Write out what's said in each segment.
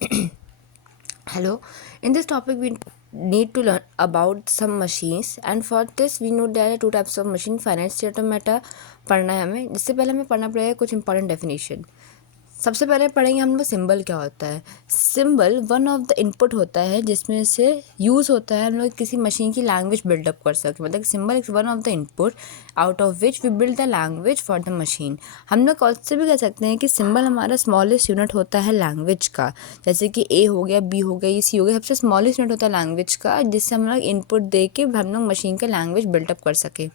Hello, in this topic we need to learn about some machines, and for this we know there are two types of machine, finite state automata पढ़ना है हमें। जिससे पहले हमें पढ़ना पड़ेगा कुछ इंपॉर्टेंट डेफिनेशन। सबसे पहले पढ़ेंगे हम लोग सिंबल क्या होता है। Symbol one of the input होता है जिसमें से यूज़ होता है हम लोग किसी मशीन की लैंग्वेज बिल्डअप कर सकें। मतलब symbol is one of the input out of which we build the language for the machine. हम लोग उससे भी कह सकते हैं कि सिंबल हमारा स्मॉलेस्ट यूनिट होता है लैंग्वेज का। जैसे कि ए हो गया, बी हो गया, सी हो गया, सबसे स्मॉलेस्ट यूनिट होता है लैंग्वेज का, जिससे हम लोग इनपुट दे के हम लोग मशीन का लैंग्वेज बिल्डअप कर सकें।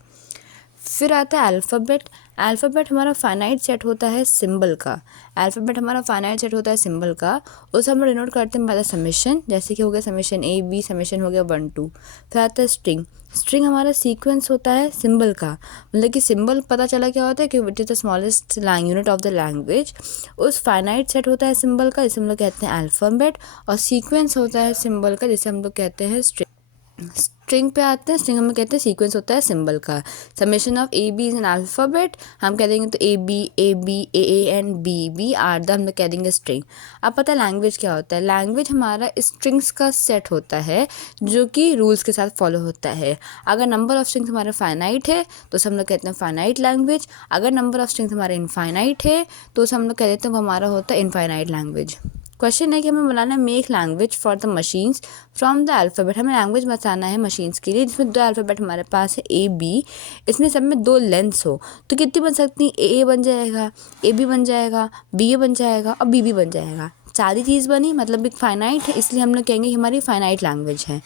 फिर आता है अल्फ़ाबेट। अल्फ़ाबेट हमारा फाइनाइट सेट होता है सिंबल का। अल्फ़ाबेट हमारा फाइनाइट सेट होता है सिंबल का, उसे हम डिनोट करते हैं बाय द समेशन। जैसे कि हो गया समेशन ए बी, समेशन हो गया 1 2। फिर आता है स्ट्रिंग। स्ट्रिंग हमारा सीक्वेंस होता है सिंबल का। मतलब कि सिंबल पता चला क्या होता है कि which is the smallest unit of the language. उस फाइनाइट सेट होता है सिंबल का, जिसे हम लोग कहते हैं अल्फ़ाबेट, और सीक्वेंस होता है सिंबल का, जिसे हम लोग कहते हैं स्ट्रिंग। स्ट्रिंग पे आते हैं। स्ट्रिंग हमें कहते हैं सीक्वेंस होता है सिंबल का। Summation of A B is an alphabet, हम कह देंगे तो A B A and B B are the, हम लोग कह देंगे स्ट्रिंग। अब पता है लैंग्वेज क्या होता है। लैंग्वेज हमारा स्ट्रिंग्स का सेट होता है जो कि रूल्स के साथ फॉलो होता है। अगर नंबर ऑफ स्ट्रिंग्स हमारा फाइनाइट है तो उसे हम लोग कहते हैं फाइनाइट लैंग्वेज। अगर नंबर ऑफ स्ट्रिंग्स हमारा इनफाइनाइट है तो उसे हम लोग कह देते हैं वो हमारा होता है इनफाइनाइट लैंग्वेज। क्वेश्चन है कि हमें बनाना है make language for the machines from the alphabet. हमें लैंग्वेज बताना है मशीन्स के लिए जिसमें 2 अल्फ़ाबेट हमारे पास है ए बी। इसमें सब में 2 लेंथ्स हो तो कितनी बन सकती है। ए बन जाएगा, ए बी बन जाएगा, बी ए बन जाएगा और बी बी बन जाएगा। सारी चीज़ बनी, मतलब एक फाइनाइट है, इसलिए हम लोग कहेंगे कि हमारी फाइनाइट लैंग्वेज है।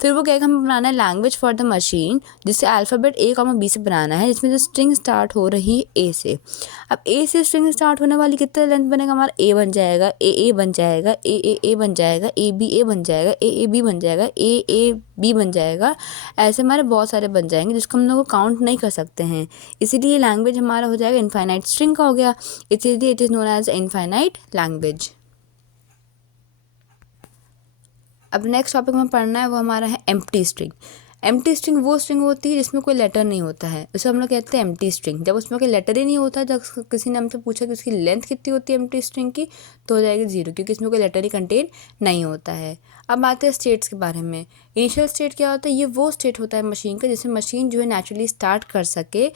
फिर वो कहेगा हमें बनाना है लैंग्वेज फॉर द मशीन जिससे अल्फ़ाबेट ए कॉमा बी से बनाना है, जिसमें जो स्ट्रिंग स्टार्ट हो रही है ए से। अब ए से स्ट्रिंग स्टार्ट होने वाली कितना लेंथ बनेगा हमारा। ए बन जाएगा, ए बन जाएगा, ए बन जाएगा, ए बन जाएगा, ए बी बन जाएगा, ए बी बन जाएगा। ऐसे हमारे बहुत सारे बन जाएंगे जिसको हम लोग को काउंट नहीं कर सकते हैं। इसीलिए लैंग्वेज हमारा हो जाएगा इनफाइनाइट स्ट्रिंग का हो गया, इसीलिए it is known as infinite language. अब नेक्स्ट टॉपिक हमें पढ़ना है वो हमारा है एम्प्टी स्ट्रिंग। एम्प्टी स्ट्रिंग वो स्ट्रिंग होती है जिसमें कोई लेटर नहीं होता है, उसे हम लोग कहते हैं एम्प्टी स्ट्रिंग। जब उसमें कोई लेटर ही नहीं होता, जब किसी ने हमसे पूछा कि उसकी लेंथ कितनी होती है एम्प्टी स्ट्रिंग की, तो हो जाएगी 0, क्योंकि इसमें कोई लेटर ही कंटेन नहीं होता है। अब आते हैं स्टेट्स के बारे में। इनिशियल स्टेट क्या होता है। ये वो स्टेट होता है मशीन का जिसमें मशीन जो है नेचुरली स्टार्ट कर सके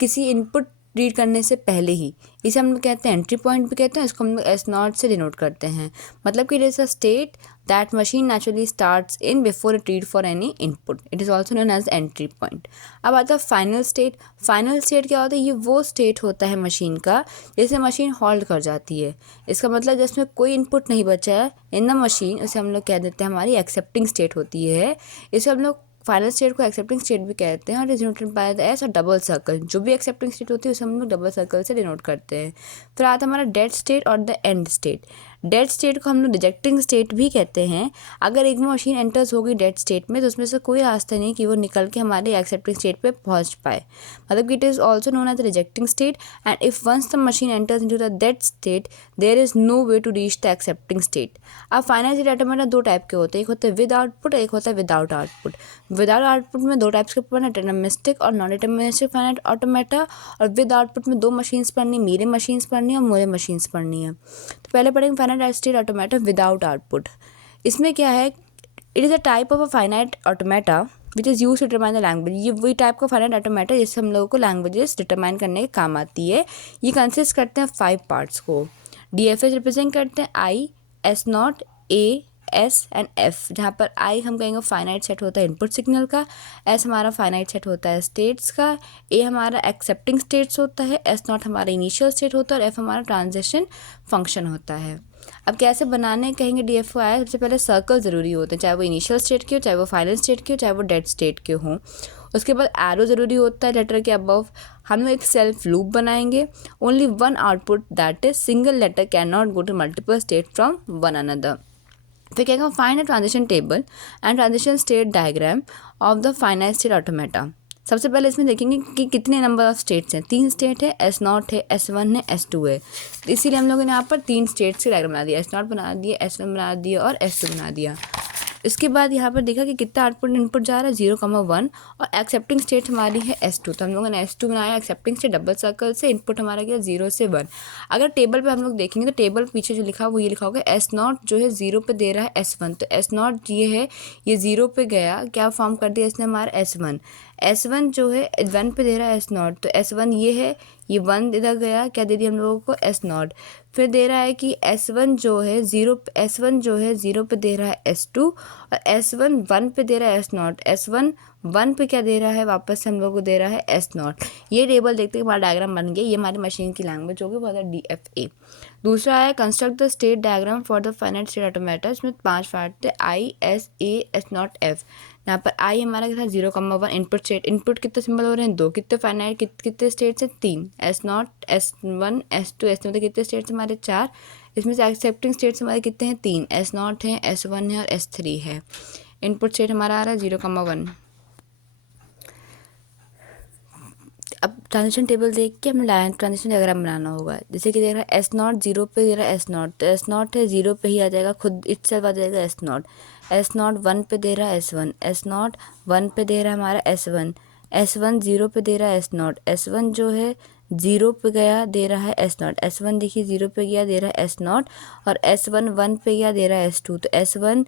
किसी इनपुट रीड करने से पहले ही। इसे हम लोग कहते हैं एंट्री पॉइंट भी कहते हैं। इसको हम लोग S0 से डिनोट करते हैं। मतलब कि it is a state that machine naturally starts in before it read for any input. It is also known as entry point. अब आता है फाइनल स्टेट। फाइनल स्टेट क्या होता है। ये वो स्टेट होता है मशीन का जिससे मशीन हॉल्ट कर जाती है। इसका मतलब जिसमें कोई इनपुट नहीं बचा है इन द मशीन, उसे हम लोग कह देते हैं हमारी एक्सेप्टिंग स्टेट होती है। इसे हम लोग फाइनल स्टेट को एक्सेप्टिंग स्टेट भी कहते हैं, और is denoted by the S और डबल सर्कल। जो भी एक्सेप्टिंग स्टेट होती है उसे हम लोग डबल सर्कल से डिनोट करते हैं। फिर आता है हमारा डेड स्टेट और the end state. Dead state को हम लोग रिजेक्टिंग स्टेट भी कहते हैं। अगर एक मशीन एंटर्स हो गई डेड स्टेट में तो उसमें से कोई रास्ता नहीं कि वो निकल के हमारे एक्सेप्टिंग स्टेट पे पहुंच पाए। मतलब कि it is also known as the rejecting state, and if once the machine enters into the dead state there is no way to reach the accepting state. अब फाइनल स्टेट ऑटोमेटा 2 टाइप के होते हैं। एक होता है with output, एक होता है विदाउट आउटपुट। विदाउट आउटपुट में 2 टाइप्स के पढ़ना, डिटरमिनिस्टिक और नॉन डिटरमिनिस्टिक फाइनाइट ऑटोमेटा। और विद आउटपुट में 2 मशीन्स पढ़नी, मेरे मशीन्स पढ़नी है और मोरे मशीन्स पढ़नी है। तो पहले पढ़ेंगे finite state automata without output. इसमें क्या है, it is a type of a finite automata which is use to determine the language. ये वही टाइप का फाइनाइट ऑटोमेटा जिससे हम लोगों को लैंग्वेजेस डिटरमाइन करने के काम आती है। ये कंसिस्ट करते हैं 5 पार्ट्स को। DFS रिप्रेजेंट करते हैं I, S0, A, S and F, जहाँ पर I हम कहेंगे फाइनाइट सेट होता है इनपुट सिग्नल का, S हमारा फाइनाइट सेट होता है स्टेट्स का, A हमारा एक्सेप्टिंग स्टेट्स होता है, S0 हमारा इनिशियल स्टेट होता है और F हमारा ट्रांजिशन फंक्शन होता है। अब कैसे बनाने कहेंगे DFO आया। सबसे पहले सर्कल ज़रूरी होते हैं, चाहे वो इनिशियल स्टेट के हो, चाहे वो फाइनल स्टेट के हो, चाहे वो डेड स्टेट के हों। उसके बाद एरो ज़रूरी होता है लेटर के अबव। हम लोग एक सेल्फ लूप बनाएंगे। Only 1 output that is single letter can not go to multiple state from one another. फिर क्या find a transition table and transition state diagram of the finite state automata. सबसे पहले इसमें देखेंगे कि कितने नंबर ऑफ स्टेट्स हैं। 3 state है, S0 है, S1 है, S2 है। तो इसीलिए हम लोगों ने यहाँ पर 3 स्टेट्स की डायग्राम बना दिया। S0 बना दिया, S1 बना दिया और S2 बना दिया। इसके बाद यहाँ पर देखा कि कितना आउटपुट इनपुट जा रहा है 0,1 और एक्सेप्टिंग स्टेट हमारी है S2। तो हम लोगों ने S2 बनाया एक्सेप्टिंग स्टेट डबल सर्कल से, इनपुट हमारा गया 0 से 1। अगर टेबल पे हम लोग देखेंगे तो टेबल पीछे जो लिखा वो ये लिखा होगा S0 जो है 0 पे दे रहा है S1। तो S0 ये है, ये 0 पे गया, क्या फॉर्म कर दिया इसने हमारा S1। S1 जो है 1 पे दे रहा है S0, तो S1 ये है, ये 1 इधर गया, क्या दे दिया हम लोगों को S0। फिर दे रहा है कि S1 जो है 0 पे दे रहा है S2 और S1 1 पे दे रहा है S0। S1 1 पे क्या दे रहा है, वापस से हम लोग को दे रहा है S0। ये टेबल देखते हैं हमारा डायग्राम बन गया। ये हमारी मशीन की लैंग्वेज होगी, वो है DFA। दूसरा है construct the state diagram for the finite state automata. इसमें 5 पार्ट थे, I, S, A, S0, F। यहाँ पर I हमारा क्या था 0,1 इनपुट स्टेट। इनपुट कितने सिंबल हो रहे हैं 2, कितने फाइनाइट कितने स्टेट्स हैं 3, S0, S1, S2, S मतलब कितने स्टेट्स हमारे 4। इसमें से एक्सेप्टिंग स्टेट्स हमारे कितने हैं 3, S0 है, S1 है और S3 है। इनपुट स्टेट हमारा आ रहा है 0,1। अब ट्रांजिशन टेबल देख के हमें ट्रांजिशन डायग्राम बनाना होगा। जैसे कि देख रहा है S0 0 पे दे रहा है S0, तो S0 है 0 पे ही आ जाएगा, खुद इटसेल्फ आ जाएगा S0। S0 1 पे दे रहा है S1, S0 1 पे दे रहा है हमारा S1, S1 0 पे दे रहा है S0, S1 जो है 0 पे गया दे रहा है S0, S1 देखिए 0 पे गया दे रहा है S0 और S1 1 पे गया दे रहा है S2। तो S1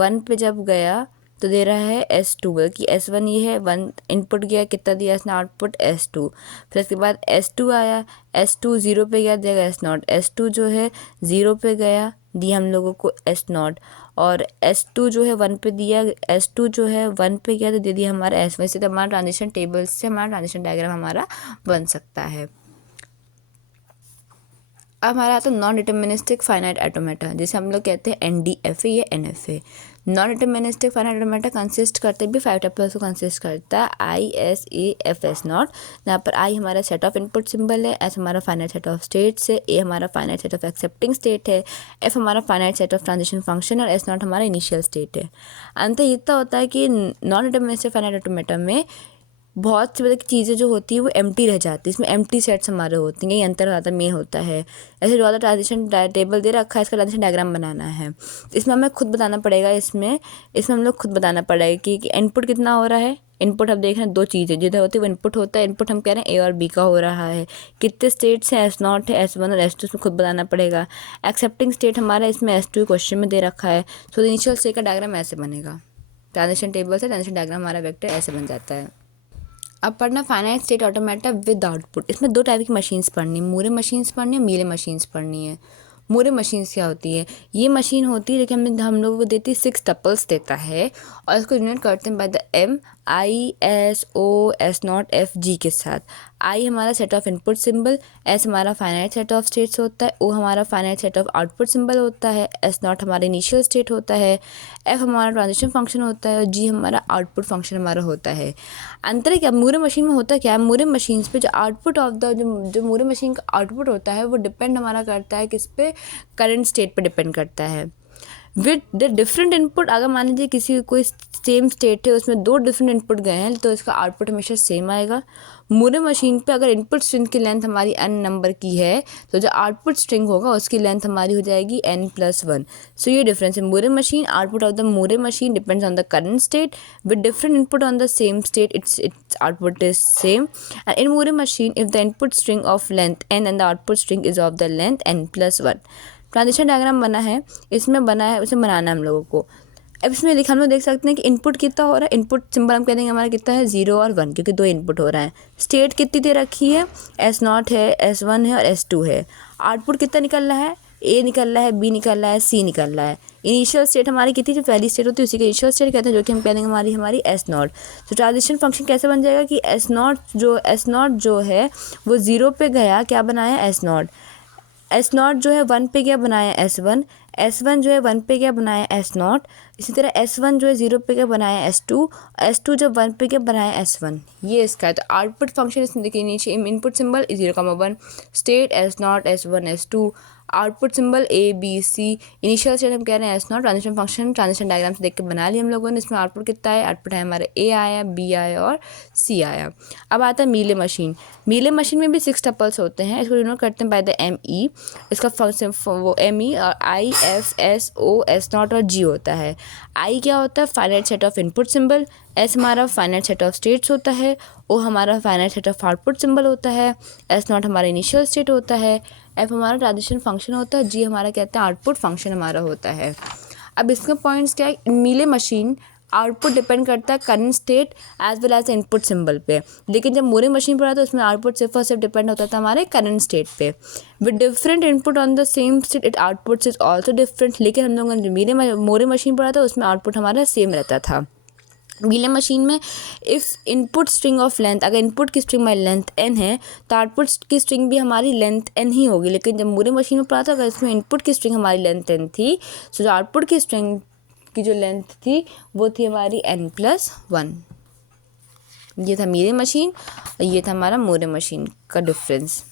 1 पे जब गया तो दे रहा है S2, बल्कि S1 ये है 1 इनपुट गया, कितना दिया इसने आउटपुट S2। फिर इसके बाद S2 आया, S2 0 पे गया देगा S0, S2 जो है 0 पे गया दिया हम लोगों को S0 और S2 जो है 1 पे दिया, S2 जो है 1 पे गया तो दे दिया हमारा S1। इससे तो हमारा ट्रांजिशन टेबल से हमारा ट्रांजिशन डायग्राम हमारा बन सकता है। अब हमारा आता है नॉन डिटर्मिनिस्टिक फाइनाइट ऑटोमेटा, जिसे हम लोग कहते हैं NDFA या NFA। Non deterministic finite automata consist करते भी 5 टपल्स को कंसिस्ट करता है, I, S, A, F, S0। यहाँ पर I हमारा सेट ऑफ इनपुट सिंबल है, S हमारा फाइनाइट सेट ऑफ स्टेट्स है, A हमारा finite set of accepting state है, F हमारा finite set of transition function और S0 हमारा इनिशियल स्टेट है। अंत इतना होता है कि नॉन डिटर्मिनिस्टिक फाइनाइट ऑटोमेटा में बहुत सी मतलब चीज़ें जो होती है वो एम्प्टी रह जाती है, इसमें एम्प्टी सेट्स हमारे होती हैं, ये अंतर ज़्यादा मेन होता है। ऐसे ज़्यादा ट्रांजिशन टेबल दे रखा है, इसका ट्रांजिशन डायग्राम बनाना है, इसमें हमें खुद बताना पड़ेगा। इसमें हम लोग खुद बताना पड़ेगा कि इनपुट कितना हो रहा है। इनपुट हम देख रहे हैं 2 चीज़ें जिधर होती है वो इनपुट होता है। इनपुट हम कह रहे हैं A और B का हो रहा है, कितने स्टेट्स हैं S0 है, S1 और S2, इसमें खुद बताना पड़ेगा। एक्सेप्टिंग स्टेट हमारा इसमें S2 क्वेश्चन में दे रखा है। सो इनिशियल स्टेट का डायग्राम ऐसे बनेगा, ट्रांजिशन टेबल से ट्रांजिशन डायग्राम हमारा वेक्टर ऐसे बन जाता है। अब पढ़ना finite state automata with output. इसमें 2 टाइप की मशीन्स पढ़नी है, मूरे मशीन्स पढ़नी है, मीले मशीन्स पढ़नी है। मूरे मशीन्स क्या होती है, ये मशीन होती है लेकिन हम लोगों को देती है 6 टपल्स देता है और इसको यूनिट करते हैं by the M, I, S, O, S0, F, G के साथ। I हमारा set of input symbol, S हमारा फाइनाइट सेट ऑफ स्टेट्स होता है, O हमारा finite set of output symbol होता है, S0 हमारा इनिशियल स्टेट होता है, F हमारा ट्रांजिशन फंक्शन होता है और G हमारा आउटपुट फंक्शन हमारा होता है। अंतर क्या मूरे मशीन में होता क्या है, मूरे मशीन्स पे जो आउटपुट ऑफ द जो मूरे मशीन का आउटपुट होता है वो डिपेंड हमारा करता है किस पे, करंट स्टेट पे डिपेंड करता है। विद द डिफरेंट इनपुट, अगर मान लीजिए किसी कोई सेम स्टेट है उसमें 2 डिफरेंट इनपुट गए हैं तो इसका आउटपुट हमेशा सेम आएगा। मूरे मशीन पे अगर इनपुट स्ट्रिंग की लेंथ हमारी n नंबर की है तो जो आउटपुट स्ट्रिंग होगा उसकी लेंथ हमारी हो जाएगी n+1। सो ये डिफरेंस है Moore machine. Output of the Moore machine depends on the current state with different input on the same state, it's output is same. And in Moore machine if the input string of length n and the output string is of the length n+1। Transition diagram बना है, इसमें बना है, उसे बनाना है हम लोगों को। अब इसमें हम लोग देख सकते हैं कि इनपुट कितना हो रहा है। इनपुट सिंबल हम कह देंगे हमारा कितना है 0 और 1, क्योंकि 2 इनपुट हो रहा है। स्टेट कितनी दे रखी है, S0 है, S1 है और S2 है। आउटपुट कितना निकल रहा है, A निकल रहा है, B निकल रहा है, C निकल रहा है। इनिशियल स्टेट हमारी कितनी, जो पहली स्टेट होती है उसी को इनिशियल स्टेट कहते हैं, जो कि हम कह देंगे हमारी S0। तो ट्रांजिशन फंक्शन कैसे बन जाएगा कि S0 जो है वो 0 पे गया, क्या बनाया S0 जो है 1 पे गया बनाया S1, S1 जो है 1 पे गया बनाया S0। इसी तरह S1 जो है 0 पे गया बनाया S2, S2 जब 1 पे गया बनाया S1। ये इसका है। तो आउटपुट फंक्शन इसमें देखिए नीचे input symbol 0,1, state S0, S1, S2, output symbol ABC, initial state हम कह रहे हैं S0, transition function transition diagram से देख के बना लिया हम लोगों ने। इसमें आउटपुट कितना है, आउटपुट है हमारा A आया, B आया और C आया। अब आता है मीले मशीन। मीले मशीन में भी 6 टपल्स होते हैं, इसको डिनोट करते हैं बाय द ME। इसका फंक्शन वो ME और I, F, S, O, S0 और G होता है। I क्या होता है, finite set of input symbol, S हमारा फाइनाइट सेट ऑफ स्टेट्स होता है, O हमारा finite set of output symbol होता है, S0 हमारा इनिशियल स्टेट होता है, F हमारा ट्रांजिशन फंक्शन होता है, G हमारा कहते हैं आउटपुट फंक्शन हमारा होता है। अब इसके पॉइंट्स क्या है, मीले मशीन आउटपुट डिपेंड करता है current state as well as input symbol पे, लेकिन जब मोरे मशीन पर आता तो उसमें आउटपुट सिर्फ और सिर्फ डिपेंड होता था हमारे करंट स्टेट पे। With different input on the same state it output is also different, लेकिन हम लोगों ने जो मोरे मशीन पर आता उसमें आउटपुट हमारा सेम रहता था। मीले मशीन में if input string of length, अगर इनपुट की स्ट्रिंग हमारी लेंथ n है तो आउटपुट की स्ट्रिंग भी हमारी लेंथ n ही होगी। लेकिन जब मूरे मशीन में पढ़ा था अगर इसमें इनपुट की स्ट्रिंग हमारी लेंथ n थी, तो जो आउटपुट की स्ट्रिंग की जो लेंथ थी वो थी हमारी n+1। ये था मीले मशीन और ये था हमारा मूरे मशीन का डिफरेंस।